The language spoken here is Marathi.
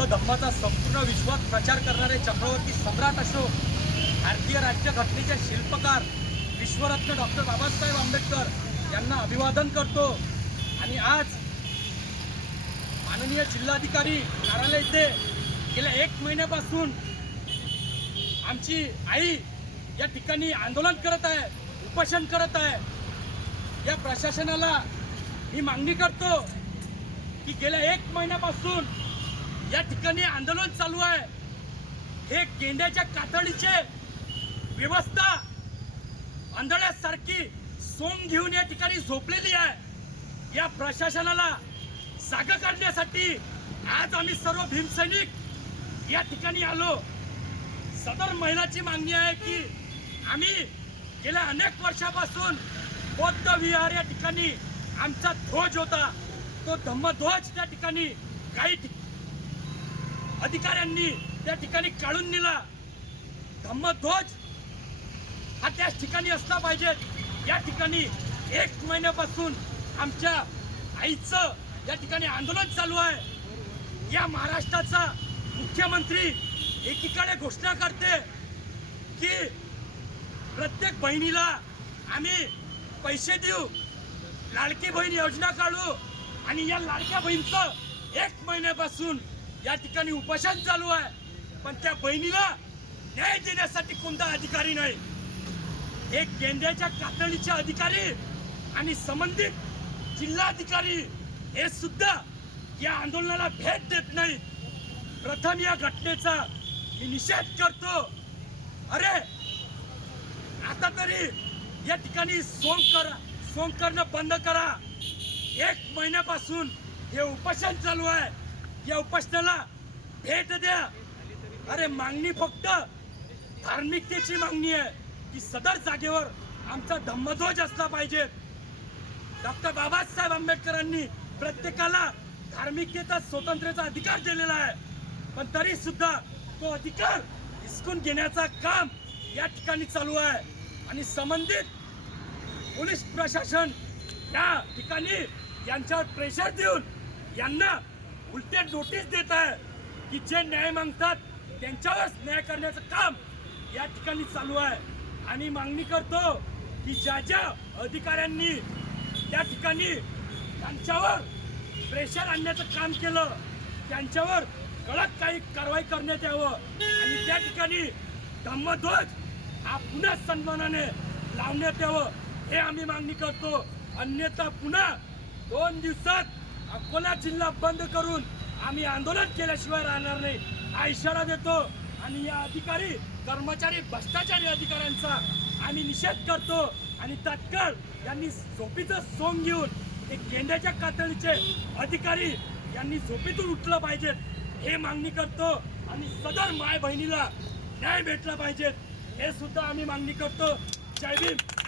बौद्ध धर्माचा संपूर्ण विश्वात प्रचार करणारे चक्रवर्ती सम्राट अशोक भारतीय राज्यघटनेचे शिल्पकार विश्वरत्न डॉक्टर बाबासाहेब आंबेडकर यांना अभिवादन करतो. आणि आज माननीय जिल्हाधिकारी कार्यालय येथे गेल्या एक महिन्यापासून आमची आई या ठिकाणी आंदोलन करत आहे उपोषण करत आहे. या प्रशासनाला मी मागणी करतो की गेल्या एक महिन्यापासून या ठिकाणी आंदोलन चालू आहे. हे गेंड्याच्या कातडीचे व्यवस्था आंधळ्यासारखी सोंग घेऊन या ठिकाणी झोपलेली आहे. या प्रशासनाला जागा काढण्यासाठी आज आम्ही सर्व भीमसैनिक या ठिकाणी आलो. सदर महिलाची मागणी आहे की आम्ही गेल्या अनेक वर्षापासून बौद्ध विहार या ठिकाणी आमचा ध्वज होता. तो धम्मध्वज त्या ठिकाणी काही अधिकाऱ्यांनी त्या ठिकाणी काढून दिला धम्मध्वज हा त्याच ठिकाणी असला पाहिजे. या ठिकाणी एक महिन्यापासून आमच्या आईचं या ठिकाणी आंदोलन चालू आहे. या महाराष्ट्राचा मुख्यमंत्री एकीकडे घोषणा करते की प्रत्येक बहिणीला आम्ही पैसे देऊ लाडकी बहीण योजना काढू आणि या लाडक्या बहीणचं एक महिन्यापासून या ठिकाणी उपोषण चालू आहे. पण त्या बहिणीला न्याय देण्यासाठी कोणता अधिकारी नाही. हे केंद्राच्या कातडीचे अधिकारी आणि संबंधित जिल्हाधिकारी हे सुद्धा या आंदोलनाला भेट देत नाही प्रथम या घटनेचा मी निषेध करतो. अरे आता तरी या ठिकाणी सोंग करा सोंग करणं बंद करा. एक महिन्यापासून हे उपोषण चालू आहे. या उपासनाला भेट द्या. अरे मागणी फक्त धार्मिकतेची मागणी आहे की सदर जागेवर आमचा धम्मध्वज असला पाहिजे. डॉक्टर बाबासाहेब आंबेडकरांनी प्रत्येकाला धार्मिकतेचा स्वातंत्र्याचा अधिकार दिलेला आहे. पण तरी सुद्धा तो अधिकार हिसकून घेण्याचा काम या ठिकाणी चालू आहे. आणि संबंधित पोलीस प्रशासन या ठिकाणी यांच्यावर प्रेशर देऊन यांना उलटे नोटीस देत आहे की जे न्याय मागतात त्यांच्यावरच न्याय करण्याचं काम या ठिकाणी चालू आहे. आणि मागणी करतो की ज्या ज्या अधिकाऱ्यांनी त्या ठिकाणी त्यांच्यावर प्रेशर आणण्याचं काम केलं त्यांच्यावर कडक काही कारवाई करण्यात यावं. आणि त्या ठिकाणी धम्मध्वज हा पुन्हा सन्मानाने लावण्यात यावं हे आम्ही मागणी करतो. अन्यथा पुन्हा दोन दिवसात अकोला जिल्हा बंद करून आम्ही आंदोलन केल्याशिवाय राहणार नाही. हा इशारा देतो. आणि या अधिकारी कर्मचारी भ्रष्टाचारी अधिकाऱ्यांचा आम्ही निषेध करतो. आणि तत्काळ यांनी झोपीचं सोंग घेऊन ते गेंड्याच्या कातडीचे अधिकारी यांनी झोपीतून उठलं पाहिजेत. हे मागणी करतो. आणि सदर माय बहिणीला न्याय भेटला पाहिजेत. हे सुद्धा आम्ही मागणी करतो. जय भीम.